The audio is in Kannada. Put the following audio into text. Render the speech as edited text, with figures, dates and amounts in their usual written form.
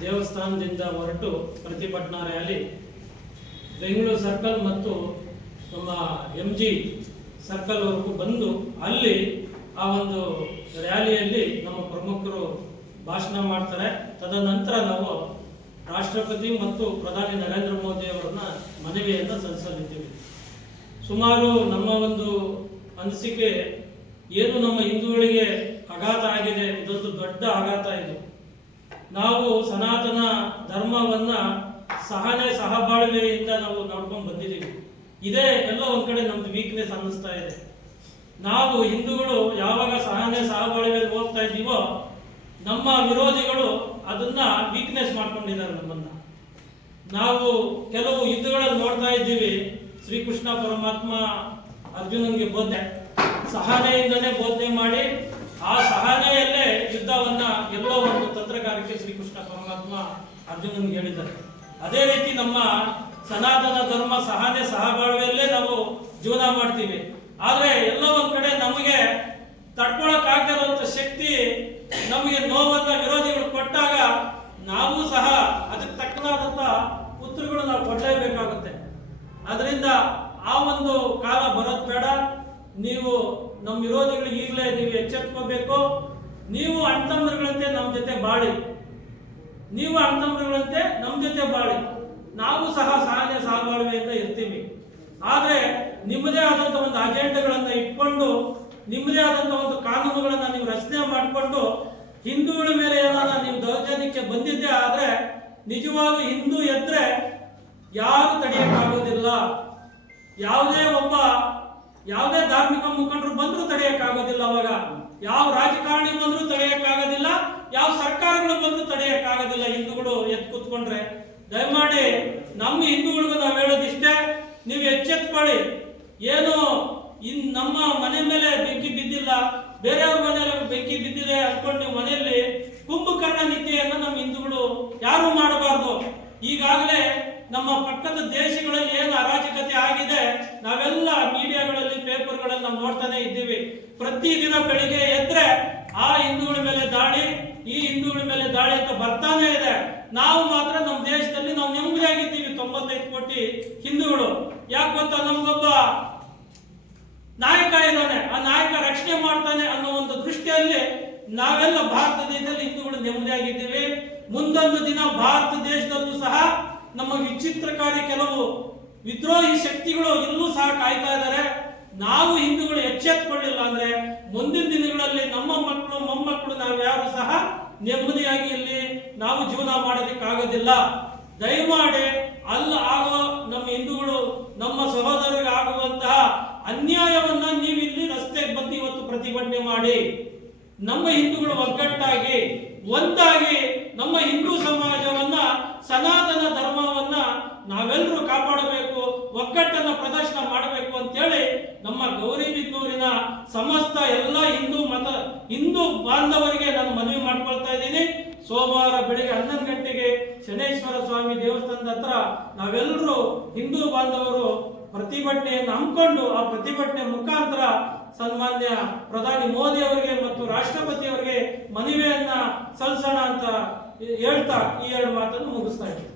ದೇವಸ್ಥಾನದಿಂದ ಹೊರಟು ಪ್ರತಿಭಟನಾ ರ್ಯಾಲಿ ಬೆಂಗಳೂರು ಸರ್ಕಲ್ ಮತ್ತು ನಮ್ಮ MG ಸರ್ಕಲ್ ವರೆಗೂ ಬಂದು ಅಲ್ಲಿ ಆ ಒಂದು ರ್ಯಾಲಿಯಲ್ಲಿ ನಮ್ಮ ಪ್ರಮುಖರು ಭಾಷಣ ಮಾಡ್ತಾರೆ. ತದನಂತರ ನಾವು ರಾಷ್ಟ್ರಪತಿ ಮತ್ತು ಪ್ರಧಾನಿ ನರೇಂದ್ರ ಮೋದಿ ಅವರನ್ನ ಮನವಿಯನ್ನು ಸಲ್ಲಿಸಲಿದ್ದೀವಿ. ಸುಮಾರು ನಮ್ಮ ಒಂದು ಅನಿಸಿಕೆ ಏನು ನಮ್ಮ ಹಿಂದೂಗಳಿಗೆ ಆಘಾತ ಆಗಿದೆ, ಇದೊಂದು ದೊಡ್ಡ ಆಘಾತ. ಇದು ನಾವು ಸನಾತನ ಧರ್ಮವನ್ನ ಸಹನೆ ಸಹಬಾಳ್ವೆಯಿಂದ ನಾವು ನೋಡ್ಕೊಂಡು ಬಂದಿದ್ದೀವಿ. ಇದೇ ಎಲ್ಲ ಒಂದ್ ಕಡೆ ನಮ್ದು ವೀಕ್ನೆಸ್ ಅನ್ನಿಸ್ತಾ ಇದೆ. ನಾವು ಹಿಂದೂಗಳು ಯಾವಾಗ ಸಹನೆ ಸಹಬಾಳ್ವೆಯಲ್ಲಿ ಹೋಗ್ತಾ ಇದ್ದೀವೋ ನಮ್ಮ ವಿರೋಧಿಗಳು ಅದನ್ನ ವೀಕ್ನೆಸ್ ಮಾಡ್ಕೊಂಡಿದ್ದಾರೆ. ನಮ್ಮನ್ನ ನಾವು ಕೆಲವು ಯುದ್ಧಗಳಲ್ಲಿ ನೋಡ್ತಾ ಇದ್ದೀವಿ. ಶ್ರೀಕೃಷ್ಣ ಪರಮಾತ್ಮ ಅರ್ಜುನನಿಗೆ ಬೋಧನೆ ಸಹನೆಯಿಂದನೇ ಬೋಧನೆ ಮಾಡಿ ಆ ಸಹನೆಯಲ್ಲೇ ಯುದ್ಧವನ್ನ ಎಲ್ಲೋ ಒಂದು ತಂತ್ರಗಾರಿಕೆ ಶ್ರೀಕೃಷ್ಣ ಪರಮಾತ್ಮ ಅರ್ಜುನನಿಗೆ ಹೇಳಿದ್ದಾರೆ. ಅದೇ ರೀತಿ ನಮ್ಮ ಸನಾತನ ಧರ್ಮ ಸಹನೆ ಸಹಬಾಳ್ವೆಯಲ್ಲೇ ನಾವು ಜೀವನ ಮಾಡ್ತೀವಿ. ಆದ್ರೆ ಎಲ್ಲೋ ಒಂದ್ ಕಡೆ ನಮಗೆ ತಡ್ಕೊಳಕ್ ಆಗದಿರುವಂತ ಶಕ್ತಿ ನಮಗೆ ನೋವನ್ನ ವಿರೋಧಿಗಳು ಕೊಟ್ಟಾಗ ನಾವು ಸಹ ಅದಕ್ಕೆ ತಕ್ಕನಾದಂತ ಉತ್ತರಗಳು ನಾವು ಕೊಡಲೇಬೇಕಾಗುತ್ತೆ. ಅದರಿಂದ ಆ ಒಂದು ಕಾಲ ಬರೋದು ಬೇಡ. ನೀವು ನಮ್ಮ ವಿರೋಧಿಗಳಿಗೆ ಈಗಲೇ ನೀವು ಎಚ್ಚೆತ್ಕೋಬೇಕು. ನೀವು ಅಣ್ತಂಬರುಗಳಂತೆ ನಮ್ಮ ಜೊತೆ ಬಾಳಿ, ನೀವು ಅಣ್ತಂಬರುಗಳಂತೆ ನಮ್ಮ ಜೊತೆ ಬಾಳಿ, ನಾವು ಸಹ ಸಹನೆ ಸಹಬಾಳ್ವೆಯಿಂದ ಇರ್ತೀವಿ. ಆದ್ರೆ ನಿಮ್ಮದೇ ಆದಂತ ಒಂದು ಅಜೆಂಡಾಗಳನ್ನ ಇಟ್ಕೊಂಡು ನಿಮ್ಮದೇ ಆದಂತ ಒಂದು ಕಾನೂನುಗಳನ್ನ ನೀವು ರಚನೆ ಮಾಡಿಕೊಂಡು ಹಿಂದೂಗಳ ಮೇಲೆ ಏನಾರ ನೀವು ದೌರ್ಜನ್ಯಕ್ಕೆ ಬಂದಿದ್ದೇ ಆದ್ರೆ ನಿಜವಾಗ್ಲೂ ಹಿಂದೂ ಎದ್ರೆ ಯಾರು ತಡೆಯಕ್ಕಾಗೋದಿಲ್ಲ. ಯಾವುದೇ ಧಾರ್ಮಿಕ ಮುಖಂಡರು ಬಂದ್ರು ತಡೆಯಕ್ಕಾಗೋದಿಲ್ಲ. ಅವಾಗ ಯಾವ ರಾಜಕಾರಣಿ ಬಂದ್ರು ತಡೆಯಕ್ಕಾಗೋದಿಲ್ಲ, ಯಾವ ಸರ್ಕಾರಗಳು ಬಂದ್ರು ತಡೆಯಕ್ಕಾಗೋದಿಲ್ಲ. ಹಿಂದೂಗಳು ಎದ್ದು ಕೂತ್ಕೊಂಡ್ರೆ ದಯಮಾಡಿ ನಮ್ಮ ಹಿಂದೂಗಳಿಗೂ ನಾವು ಹೇಳೋದಿಷ್ಟೇ, ನೀವು ಎಚ್ಚೆತ್ಕೊಳ್ಳಿ. ಏನು ನಮ್ಮ ಮನೆ ಮೇಲೆ ಬೆಂಕಿ ಬಿದ್ದಿಲ್ಲ, ಬೇರೆಯವ್ರ ಮನೆಯಲ್ಲಿ ಬೆಂಕಿ ಬಿದ್ದಿದೆ ಅನ್ಕೊಂಡು ನೀವು ಮನೆಯಲ್ಲಿ ಕುಂಭಕರ್ಣ ನೀತಿಯನ್ನು ನಮ್ಮ ಹಿಂದೂಗಳು ಯಾರು ಮಾಡಬಾರ್ದು. ಈಗಾಗಲೇ ನಮ್ಮ ಪಕ್ಕದ ದೇಶಗಳಲ್ಲಿ ಏನು ಅರಾಜಕತೆ ಆಗಿದೆ ನಾವೆಲ್ಲ ಮೀಡಿಯಾಗಳಲ್ಲಿ ಪೇಪರ್ಗಳಲ್ಲಿ ನಾವು ನೋಡ್ತಾನೆ ಇದ್ದೀವಿ. ಪ್ರತಿದಿನ ಬೆಳಿಗ್ಗೆ ಎದ್ರೆ ಆ ಹಿಂದೂಗಳ ಮೇಲೆ ದಾಳಿ, ಈ ಹಿಂದೂಗಳ ಮೇಲೆ ದಾಳಿ ಅಂತ ಬರ್ತಾನೆ ಇದೆ. ನಾವು ಮಾತ್ರ ನಮ್ಮ ದೇಶದಲ್ಲಿ ನಾವು ನೆಮ್ಮದಿಯಾಗಿದ್ದೀವಿ. 95 ಕೋಟಿ ಹಿಂದೂಗಳು. ಯಾಕೆ ಗೊತ್ತಾ, ನಮ್ಗೊಬ್ಬ ನಾಯಕ ಇದ್ದಾನೆ, ಆ ನಾಯಕ ರಕ್ಷಣೆ ಮಾಡ್ತಾನೆ ಅನ್ನೋ ಒಂದು ದೃಷ್ಟಿಯಲ್ಲಿ ನಾವೆಲ್ಲ ಭಾರತ ದೇಶದಲ್ಲಿ ಹಿಂದೂಗಳು ನೆಮ್ಮದಿಯಾಗಿದ್ದೀವಿ. ಮುಂದೊಂದು ದಿನ ಭಾರತ ದೇಶದಲ್ಲೂ ಸಹ ನಮ್ಮ ವಿಚಿತ್ರಕಾರಿ ಕೆಲವು ವಿದ್ರೋಹಿ ಶಕ್ತಿಗಳು ಇಲ್ಲೂ ಸಹ ಕಾಯ್ತಾ ಇದ್ದಾರೆ. ನಾವು ಹಿಂದೂಗಳು ಎಚ್ಚೆತ್ತುಕೊಳ್ಳಿಲ್ಲ ಅಂದ್ರೆ ಮುಂದಿನ ದಿನಗಳಲ್ಲಿ ನಮ್ಮ ಮಕ್ಕಳು ಮೊಮ್ಮಕ್ಕಳು ನಾವ್ಯಾರು ಸಹ ನೆಮ್ಮದಿಯಾಗಿ ಇಲ್ಲಿ ನಾವು ಜೀವನ ಮಾಡೋದಕ್ಕಾಗೋದಿಲ್ಲ. ದಯಮಾಡಿ ಆಗೋ ನಮ್ಮ ಹಿಂದೂಗಳು ನಮ್ಮ ಸಹೋದರರಿಗೆ ಆಗುವಂತಹ ಅನ್ಯಾಯವನ್ನ ನೀವು ಇಲ್ಲಿ ರಸ್ತೆಗೆ ಬಂದು ಇವತ್ತು ಪ್ರತಿಭಟನೆ ಮಾಡಿ ನಮ್ಮ ಹಿಂದೂಗಳು ಒಗ್ಗಟ್ಟಾಗಿ ಒಂದಾಗಿ ನಮ್ಮ ಹಿಂದೂ ಸಮಾಜವನ್ನ ಸನಾತನ ಧರ್ಮವನ್ನ ನಾವೆಲ್ಲರೂ ಕಾಪಾಡಬೇಕು, ಒಗ್ಗಟ್ಟನ್ನ ಪ್ರದರ್ಶನ ಮಾಡಬೇಕು ಅಂತೇಳಿ ನಮ್ಮ ಗೌರಿಬಿದನೂರಿನ ಸಮಸ್ತ ಎಲ್ಲ ಹಿಂದೂ ಬಾಂಧವರಿಗೆ ನಾನು ಮನವಿ ಮಾಡ್ಕೊಳ್ತಾ ಇದ್ದೀನಿ. ಸೋಮವಾರ ಬೆಳಿಗ್ಗೆ 11 ಗಂಟೆಗೆ ಶನೇಶ್ವರ ಸ್ವಾಮಿ ದೇವಸ್ಥಾನದ ಹತ್ರ ನಾವೆಲ್ಲರೂ ಹಿಂದೂ ಬಾಂಧವರು ಪ್ರತಿಭಟನೆಯನ್ನು ಹಮ್ಮಿಕೊಂಡು ಆ ಪ್ರತಿಭಟನೆ ಮುಖಾಂತರ ಸನ್ಮಾನ್ಯ ಪ್ರಧಾನಿ ಮೋದಿ ಅವರಿಗೆ ಮತ್ತು ರಾಷ್ಟ್ರಪತಿ ಅವರಿಗೆ ಮನವಿಯನ್ನ ಸಲ್ಲಿಸೋಣ ಅಂತ ಹೇಳ್ತಾ ಈ 2 ಮಾತನ್ನು ಮುಗಿಸ್ತಾ ಇದ್ದೀನಿ.